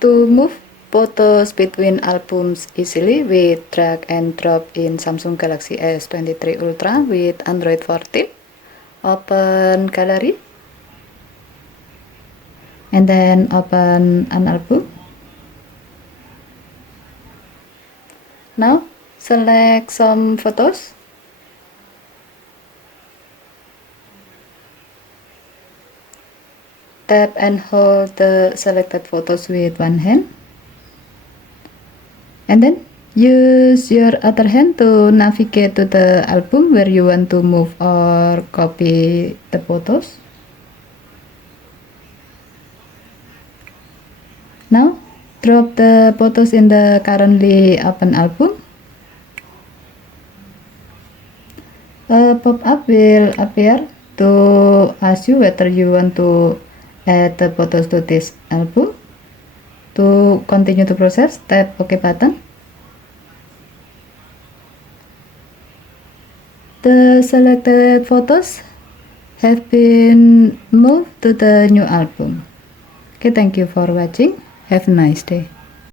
To move photos between albums easily with drag and drop in Samsung Galaxy S23 Ultra with Android 14, open gallery and then open an album. Now select some photos. Tap and hold the selected photos with one hand. And then use your other hand to navigate to the album where you want to move or copy the photos. Now drop the photos in the currently open album. A pop-up will appear to ask you whether you want to add the photos to this album. To continue the process, tap OK button. The selected photos have been moved to the new album. Okay, thank you for watching. Have a nice day.